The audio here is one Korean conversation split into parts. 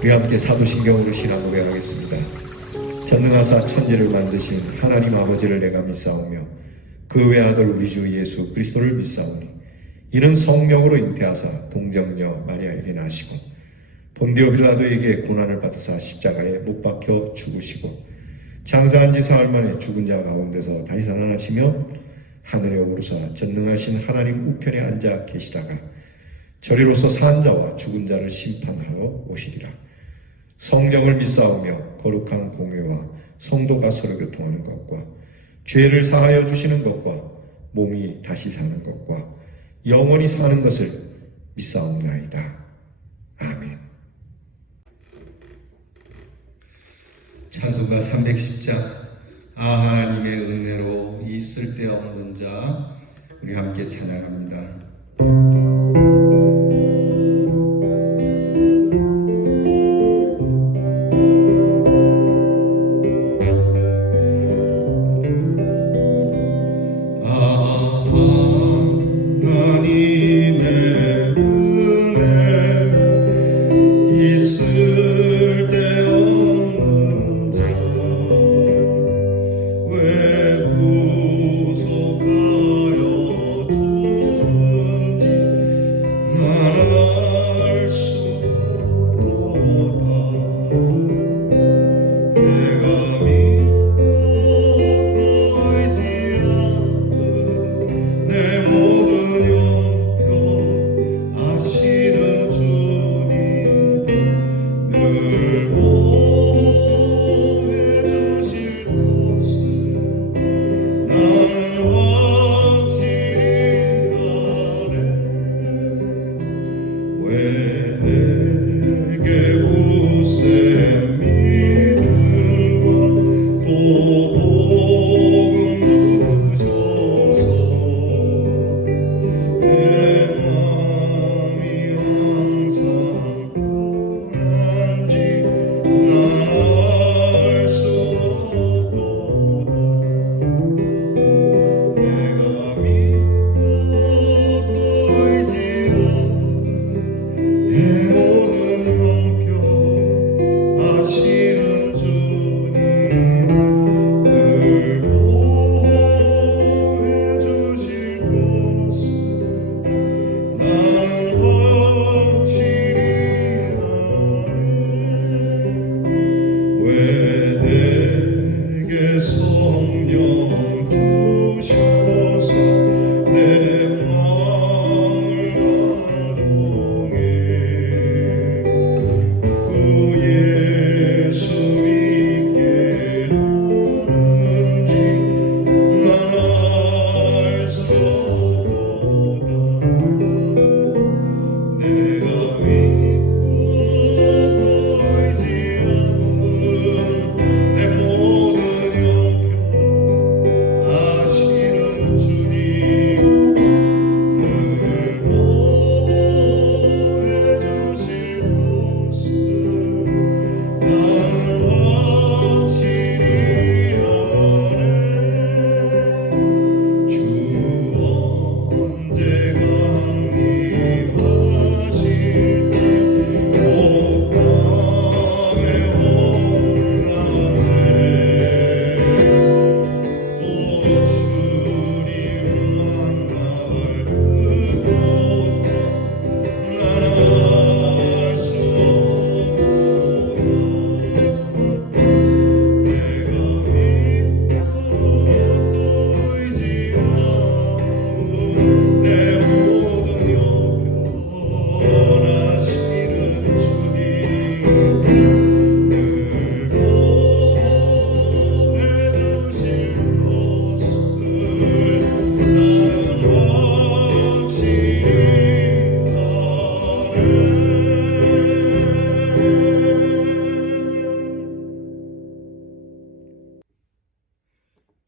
우리 함께 사도신경으로 신앙 고백하겠습니다. 전능하사 천지를 만드신 하나님 아버지를 내가 믿사오며 그 외아들 우리 주 예수 그리스도를 믿사오니 이는 성령으로 잉태하사 동정녀 마리아에게 나시고 본디오 빌라도에게 고난을 받으사 십자가에 못 박혀 죽으시고 장사한 지 사흘 만에 죽은 자 가운데서 다시 살아나시며 하늘에 오르사 전능하신 하나님 우편에 앉아 계시다가 저리로서 산 자와 죽은 자를 심판하러 오시리라. 성령을 믿사오며 거룩한 공회와 성도가 서로 교통하는 것과 죄를 사하여 주시는 것과 몸이 다시 사는 것과 영원히 사는 것을 믿사옵나이다. 아멘. 찬송가 310장 하나님의 은혜로 이 쓸데없는 자, 우리 함께 찬양합니다.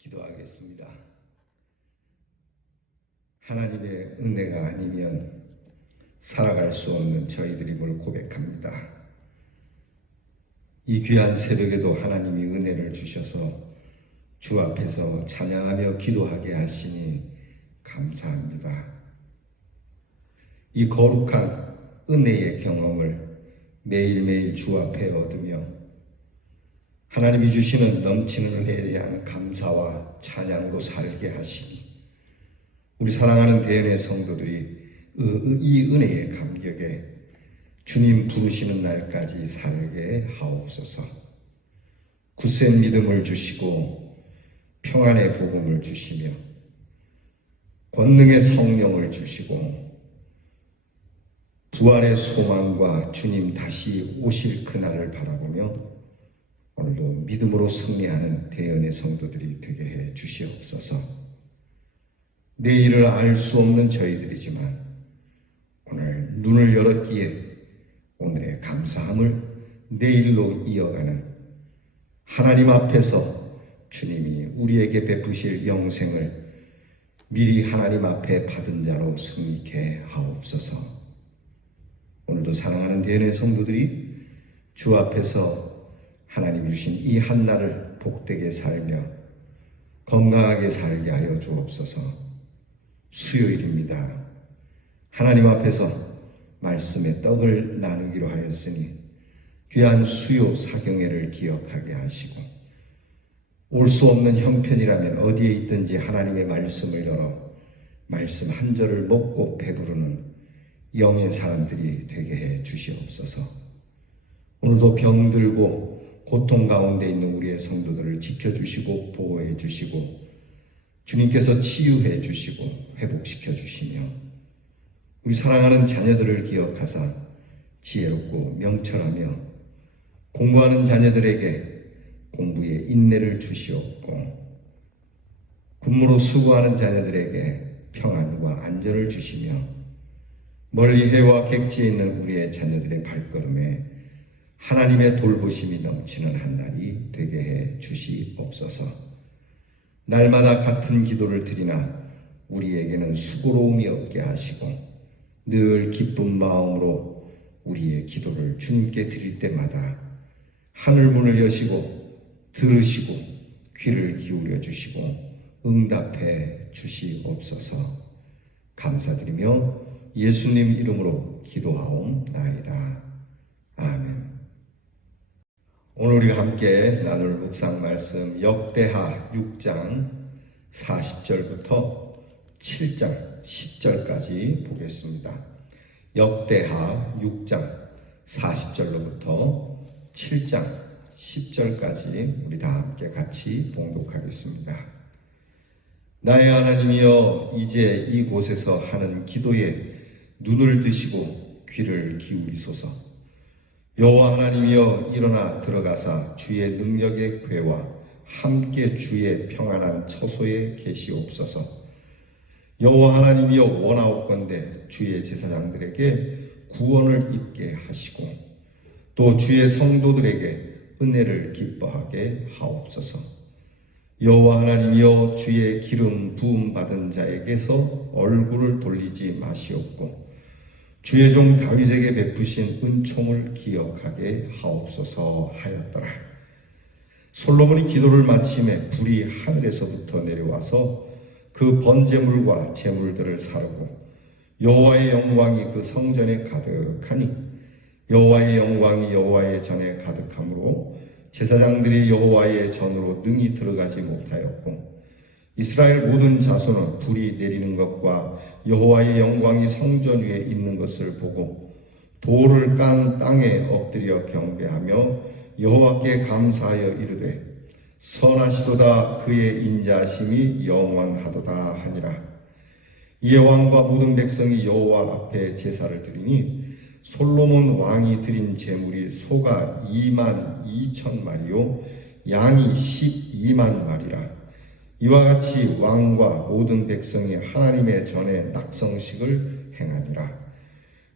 기도하겠습니다. 하나님의 은혜가 아니면 살아갈 수 없는 저희들임을 고백합니다. 이 귀한 새벽에도 하나님이 은혜를 주셔서 주 앞에서 찬양하며 기도하게 하시니 감사합니다. 이 거룩한 은혜의 경험을 매일매일 주 앞에 얻으며 하나님이 주시는 넘치는 은혜에 대한 감사와 찬양으로 살게 하시니 우리 사랑하는 대은의 성도들이 이 은혜의 감격에 주님 부르시는 날까지 살게 하옵소서. 굳센 믿음을 주시고 평안의 복음을 주시며 권능의 성령을 주시고 부활의 소망과 주님 다시 오실 그날을 바라보며 오늘도 믿음으로 승리하는 대언의 성도들이 되게 해 주시옵소서. 내일을 알 수 없는 저희들이지만 오늘 눈을 열었기에 오늘의 감사함을 내일로 이어가는 하나님 앞에서 주님이 우리에게 베푸실 영생을 미리 하나님 앞에 받은 자로 승리케 하옵소서. 오늘도 사랑하는 대언의 성도들이 주 앞에서 하나님 주신 이 한날을 복되게 살며 건강하게 살게 하여 주옵소서. 수요일입니다. 하나님 앞에서 말씀의 떡을 나누기로 하였으니 귀한 수요 사경회를 기억하게 하시고 올 수 없는 형편이라면 어디에 있든지 하나님의 말씀을 열어 말씀 한 절을 먹고 배부르는 영의 사람들이 되게 해 주시옵소서. 오늘도 병들고 고통 가운데 있는 우리의 성도들을 지켜주시고 보호해 주시고 주님께서 치유해 주시고 회복시켜 주시며 우리 사랑하는 자녀들을 기억하사 지혜롭고 명철하며 공부하는 자녀들에게 공부에 인내를 주시옵고 군무로 수고하는 자녀들에게 평안과 안전을 주시며 멀리 해와 객지에 있는 우리의 자녀들의 발걸음에 하나님의 돌보심이 넘치는 한 날이 되게 해 주시옵소서. 날마다 같은 기도를 드리나 우리에게는 수고로움이 없게 하시고 늘 기쁜 마음으로 우리의 기도를 주님께 드릴 때마다 하늘 문을 여시고 들으시고 귀를 기울여 주시고 응답해 주시옵소서. 감사드리며 예수님 이름으로 기도하옵나이다. 아멘. 오늘 우리가 함께 나눌 묵상 말씀 역대하 6장 40절부터 7장 10절까지 보겠습니다. 역대하 6장 40절로부터 7장 10절까지 우리 다 함께 같이 봉독하겠습니다. 나의 하나님이여, 이제 이곳에서 하는 기도에 눈을 드시고 귀를 기울이소서. 여호와 하나님이여, 일어나 들어가사 주의 능력의 궤와 함께 주의 평안한 처소에 계시옵소서. 여호와 하나님이여, 원하옵건대 주의 제사장들에게 구원을 입게 하시고 또 주의 성도들에게 은혜를 기뻐하게 하옵소서. 여호와 하나님이여, 주의 기름 부음 받은 자에게서 얼굴을 돌리지 마시옵고 주의 종 다윗에게 베푸신 은총을 기억하게 하옵소서 하였더라. 솔로몬이 기도를 마침에 불이 하늘에서부터 내려와서 그 번제물과 제물들을 사르고 여호와의 영광이 그 성전에 가득하니 여호와의 영광이 여호와의 전에 가득하므로 제사장들이 여호와의 전으로 능히 들어가지 못하였고 이스라엘 모든 자손은 불이 내리는 것과 여호와의 영광이 성전 위에 있는 것을 보고 돌을 깐 땅에 엎드려 경배하며 여호와께 감사하여 이르되 선하시도다, 그의 인자심이 영원하도다 하니라. 이에 왕과 모든 백성이 여호와 앞에 제사를 드리니 솔로몬 왕이 드린 제물이 소가 22,000마리요 양이 12만 마리라. 이와 같이 왕과 모든 백성이 하나님의 전에 낙성식을 행하니라.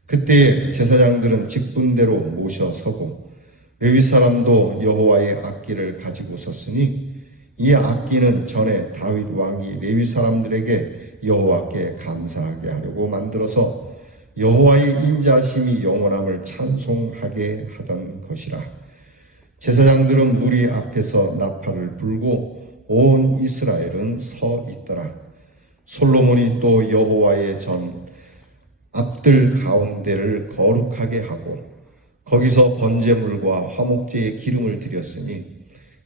그때 제사장들은 직분대로 모셔 서고 레위 사람도 여호와의 악기를 가지고 섰으니 이 악기는 전에 다윗 왕이 레위 사람들에게 여호와께 감사하게 하려고 만들어서 여호와의 인자심이 영원함을 찬송하게 하던 것이라. 제사장들은 무리 앞에서 나팔을 불고 온 이스라엘은 서 있더라. 솔로몬이 또 여호와의 전 앞들 가운데를 거룩하게 하고 거기서 번제물과 화목제의 기름을 드렸으니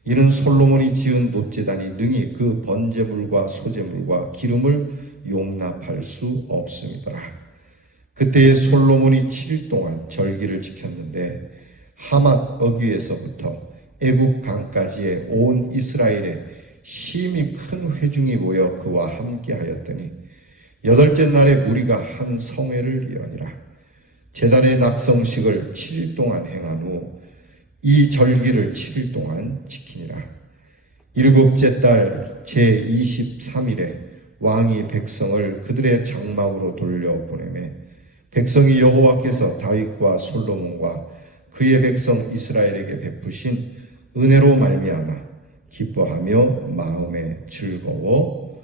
이는 솔로몬이 지은 놋제단이 능히 그 번제물과 소제물과 기름을 용납할 수 없음이더라. 그때에 솔로몬이 7일 동안 절기를 지켰는데 하맛 어귀에서부터 애굽 강까지의 온 이스라엘에 심히 큰 회중이 모여 그와 함께하였더니 8째 날에 무리가 한 성회를 이어니라. 제단의 낙성식을 7일 동안 행한 후 이 절기를 7일 동안 지키니라. 7째 달 제23일에 왕이 백성을 그들의 장막으로 돌려보내매 백성이 여호와께서 다윗과 솔로몬과 그의 백성 이스라엘에게 베푸신 은혜로 말미암아 기뻐하며 마음에 즐거워하였더라.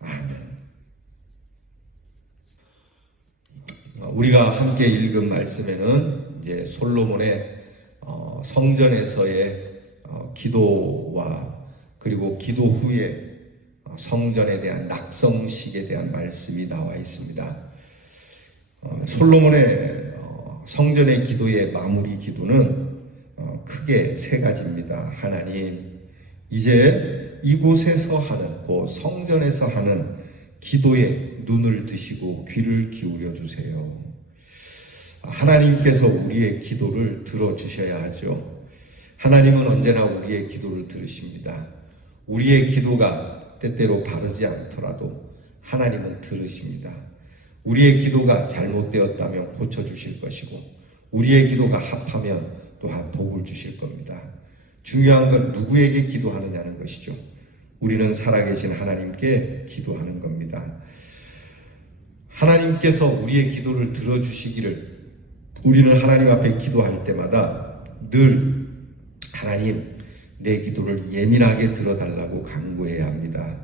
아멘. 우리가 함께 읽은 말씀에는 이제 솔로몬의 성전에서의 기도와 그리고 기도 후에 성전에 대한 낙성식에 대한 말씀이 나와 있습니다. 솔로몬의 성전의 기도의 마무리 기도는 크게 3가지입니다. 하나님, 이제 이곳에서 하는, 그 성전에서 하는 기도에 눈을 드시고 귀를 기울여 주세요. 하나님께서 우리의 기도를 들어주셔야 하죠. 하나님은 언제나 우리의 기도를 들으십니다. 우리의 기도가 때때로 바르지 않더라도 하나님은 들으십니다. 우리의 기도가 잘못되었다면 고쳐주실 것이고 우리의 기도가 합하면 또한 복을 주실 겁니다. 중요한 건 누구에게 기도하느냐는 것이죠. 우리는 살아계신 하나님께 기도하는 겁니다. 하나님께서 우리의 기도를 들어주시기를 우리는 하나님 앞에 기도할 때마다 늘 하나님, 내 기도를 예민하게 들어달라고 간구해야 합니다.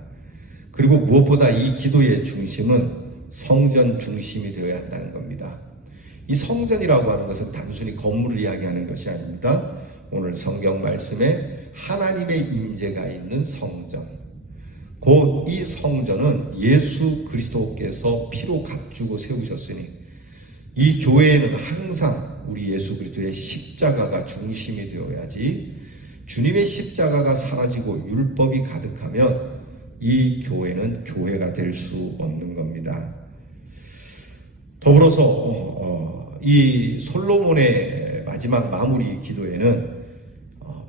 그리고 무엇보다 이 기도의 중심은 성전 중심이 되어야 한다는 겁니다. 이 성전이라고 하는 것은 단순히 건물을 이야기하는 것이 아닙니다. 오늘 성경 말씀에 하나님의 임재가 있는 성전, 곧 이 성전은 예수 그리스도께서 피로 값주고 세우셨으니 이 교회에는 항상 우리 예수 그리스도의 십자가가 중심이 되어야지, 주님의 십자가가 사라지고 율법이 가득하면 이 교회는 교회가 될 수 없는 겁니다. 더불어서 이 솔로몬의 마지막 마무리 기도에는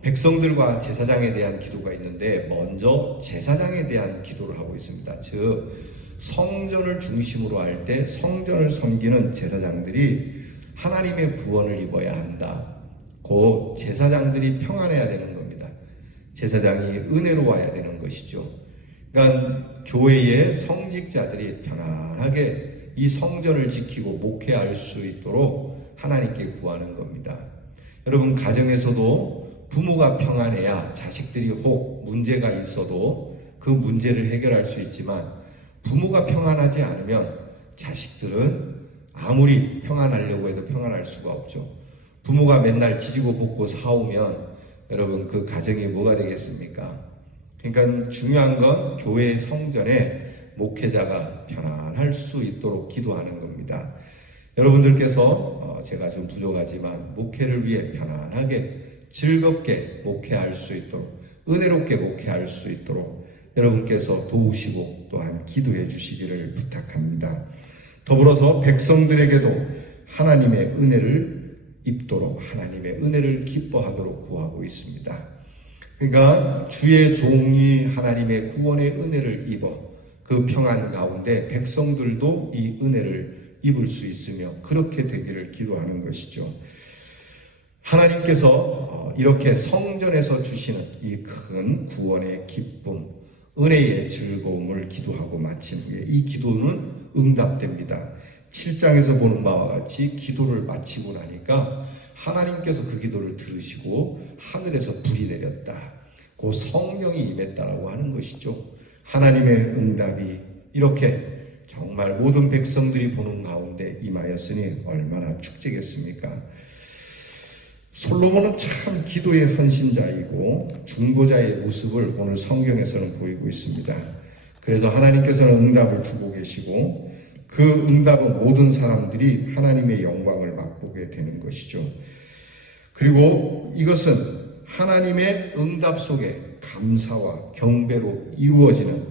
백성들과 제사장에 대한 기도가 있는데 먼저 제사장에 대한 기도를 하고 있습니다. 즉 성전을 중심으로 할 때 성전을 섬기는 제사장들이 하나님의 구원을 입어야 한다. 곧 제사장들이 평안해야 되는 겁니다. 제사장이 은혜로워야 되는 것이죠. 그러니까 교회의 성직자들이 편안하게 이 성전을 지키고 목회할 수 있도록 하나님께 구하는 겁니다. 여러분, 가정에서도 부모가 평안해야 자식들이 혹 문제가 있어도 그 문제를 해결할 수 있지만 부모가 평안하지 않으면 자식들은 아무리 평안하려고 해도 평안할 수가 없죠. 부모가 맨날 지지고 볶고 싸우면 여러분 그 가정이 뭐가 되겠습니까? 그러니까 중요한 건 교회 성전에 목회자가 편안할 수 있도록 기도하는 겁니다. 여러분들께서 제가 좀 부족하지만 목회를 위해 편안하게 즐겁게 목회할 수 있도록, 은혜롭게 목회할 수 있도록 여러분께서 도우시고 또한 기도해 주시기를 부탁합니다. 더불어서 백성들에게도 하나님의 은혜를 입도록, 하나님의 은혜를 기뻐하도록 구하고 있습니다. 그러니까 주의 종이 하나님의 구원의 은혜를 입어 그 평안 가운데 백성들도 이 은혜를 입을 수 있으며 그렇게 되기를 기도하는 것이죠. 하나님께서 이렇게 성전에서 주시는 이 큰 구원의 기쁨, 은혜의 즐거움을 기도하고 마친 후에 이 기도는 응답됩니다. 7장에서 보는 바와 같이 기도를 마치고 나니까 하나님께서 그 기도를 들으시고 하늘에서 불이 내렸다. 그 성령이 임했다라고 하는 것이죠. 하나님의 응답이 이렇게 정말 모든 백성들이 보는 가운데 임하였으니 얼마나 축제겠습니까? 솔로몬은 참 기도의 헌신자이고 중보자의 모습을 오늘 성경에서는 보이고 있습니다. 그래서 하나님께서는 응답을 주고 계시고 그 응답은 모든 사람들이 하나님의 영광을 맛보게 되는 것이죠. 그리고 이것은 하나님의 응답 속에 감사와 경배로 이어지는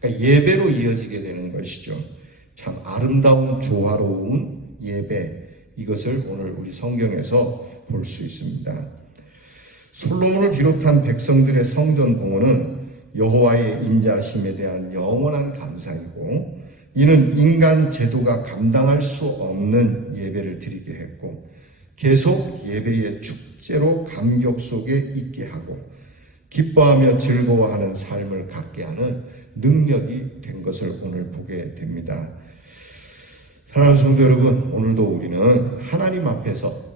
그러니까 예배로 이어지게 되는 것이죠. 참 아름다운 조화로운 예배, 이것을 오늘 우리 성경에서 볼 수 있습니다. 솔로몬을 비롯한 백성들의 성전 봉헌은 여호와의 인자심에 대한 영원한 감사이고, 이는 인간 제도가 감당할 수 없는 예배를 드리게 했고, 계속 예배의 축제로 감격 속에 있게 하고 기뻐하며 즐거워하는 삶을 갖게 하는 능력이 된 것을 오늘 보게 됩니다. 사랑하는 성도 여러분, 오늘도 우리는 하나님 앞에서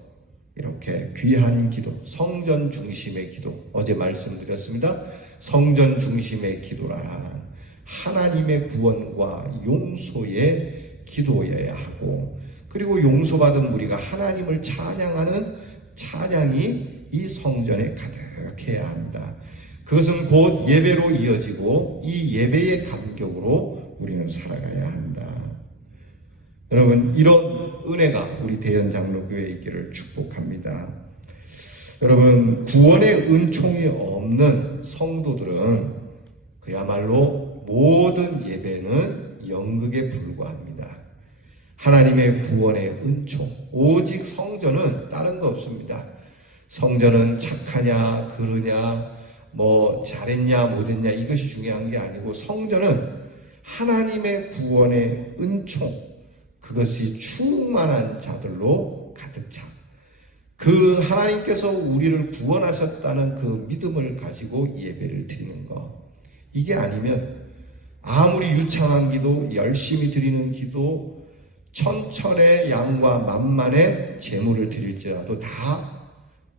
이렇게 귀한 기도, 성전 중심의 기도, 어제 말씀드렸습니다. 성전 중심의 기도란 하나님의 구원과 용서의 기도여야 하고, 그리고 용서받은 우리가 하나님을 찬양하는 찬양이 이 성전에 가득해야 한다. 그것은 곧 예배로 이어지고 이 예배의 감격으로 우리는 살아가야 한다. 여러분, 이런 은혜가 우리 대연 장로교회에 있기를 축복합니다. 여러분, 구원의 은총이 없는 성도들은 그야말로 모든 예배는 연극에 불과합니다. 하나님의 구원의 은총, 오직 성전은 다른 거 없습니다. 성전은 착하냐 그르냐 잘했냐 못했냐 이것이 중요한 게 아니고, 성전은 하나님의 구원의 은총, 그것이 충만한 자들로 가득 차, 그 하나님께서 우리를 구원하셨다는 그 믿음을 가지고 예배를 드리는 것. 이게 아니면 아무리 유창한 기도, 열심히 드리는 기도, 천천의 양과 만만의 제물을 드릴지라도 다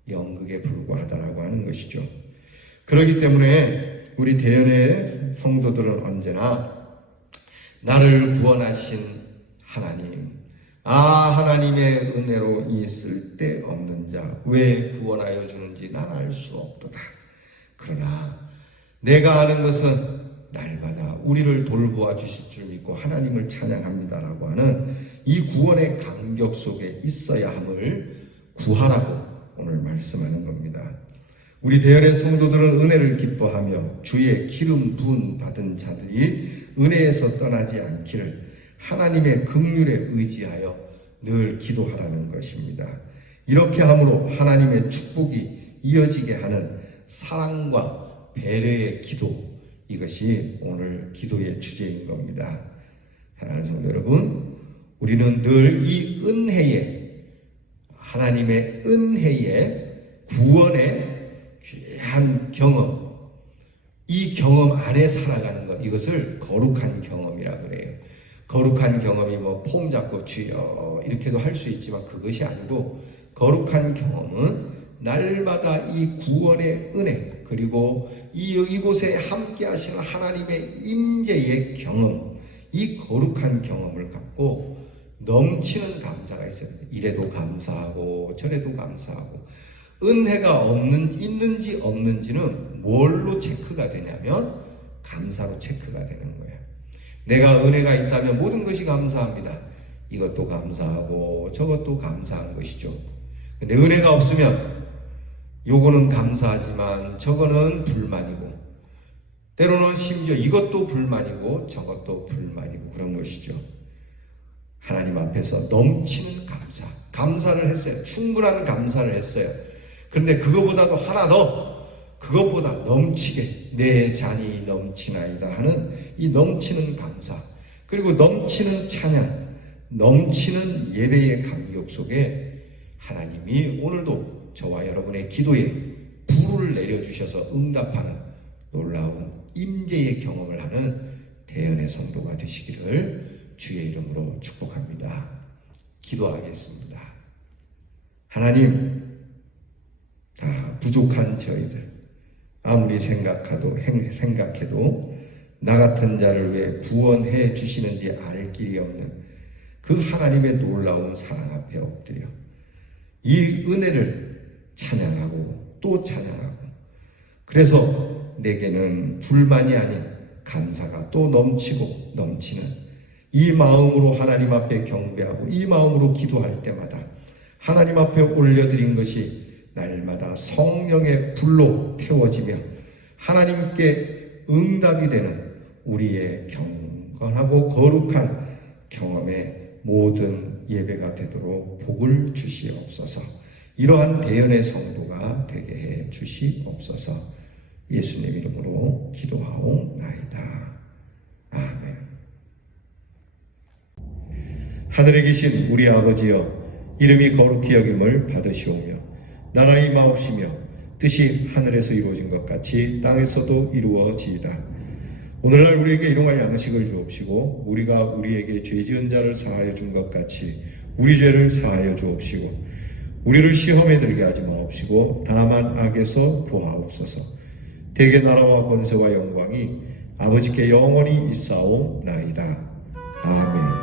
연극에 불과하다라고 하는 것이죠. 그렇기 때문에 우리 대연의 성도들은 언제나 나를 구원하신 하나님, 하나님의 은혜로 이 쓸데없는 자 왜 구원하여 주는지 난 알 수 없도다. 그러나 내가 아는 것은 날마다 우리를 돌보아 주실 줄 믿고 하나님을 찬양합니다라고 하는 이 구원의 감격 속에 있어야 함을 구하라고 오늘 말씀하는 겁니다. 우리 대연의 성도들은 은혜를 기뻐하며 주의 기름 부은 받은 자들이 은혜에서 떠나지 않기를 하나님의 긍휼에 의지하여 늘 기도하라는 것입니다. 이렇게 함으로 하나님의 축복이 이어지게 하는 사랑과 배려의 기도, 이것이 오늘 기도의 주제인 겁니다. 사랑하는 성도 여러분, 우리는 늘 이 은혜에, 하나님의 은혜에, 구원의 귀한 경험, 이 경험 안에 살아가는 것, 이것을 거룩한 경험이라고 그래요. 거룩한 경험이 폼 잡고 주여 이렇게도 할 수 있지만 그것이 아니고, 거룩한 경험은 날마다 이 구원의 은혜, 그리고 이곳에 함께 하시는 하나님의 임재의 경험, 이 거룩한 경험을 갖고 넘치는 감사가 있어요. 이래도 감사하고 저래도 감사하고. 은혜가 있는지 없는지는 뭘로 체크가 되냐면 감사로 체크가 되는 거예요. 내가 은혜가 있다면 모든 것이 감사합니다. 이것도 감사하고 저것도 감사한 것이죠. 근데 은혜가 없으면 요거는 감사하지만 저거는 불만이고, 때로는 심지어 이것도 불만이고 저것도 불만이고 그런 것이죠. 하나님 앞에서 넘치는 감사를 했어요. 충분한 감사를 했어요. 그런데 그거보다도 하나 더, 그것보다 넘치게 내 잔이 넘치나이다 하는 이 넘치는 감사, 그리고 넘치는 찬양, 넘치는 예배의 감격 속에 하나님이 오늘도 저와 여러분의 기도에 불을 내려주셔서 응답하는 놀라운 임재의 경험을 하는 대연의 성도가 되시기를 주의 이름으로 축복합니다. 기도하겠습니다. 하나님, 다 부족한 저희들, 아무리 생각해도 나 같은 자를 왜 구원해 주시는지 알 길이 없는 그 하나님의 놀라운 사랑 앞에 엎드려 이 은혜를 찬양하고 또 찬양하고, 그래서 내게는 불만이 아닌 감사가 또 넘치고 넘치는 이 마음으로 하나님 앞에 경배하고 이 마음으로 기도할 때마다 하나님 앞에 올려드린 것이 날마다 성령의 불로 태워지며 하나님께 응답이 되는 우리의 경건하고 거룩한 경험의 모든 예배가 되도록 복을 주시옵소서. 이러한 대연의 성도가 되게 해 주시옵소서. 예수님 이름으로 기도하옵나이다. 아멘. 하늘에 계신 우리 아버지여, 이름이 거룩히 여김을 받으시오며 나라가 임하옵시며 뜻이 하늘에서 이루어진 것 같이 땅에서도 이루어지이다. 오늘날 우리에게 일용할 양식을 주옵시고 우리가 우리에게 죄 지은 자를 사하여 준 것 같이 우리 죄를 사하여 주옵시고 우리를 시험에 들게 하지 마옵시고 다만 악에서 구하옵소서. 대개 나라와 권세와 영광이 아버지께 영원히 있사옵나이다. 아멘.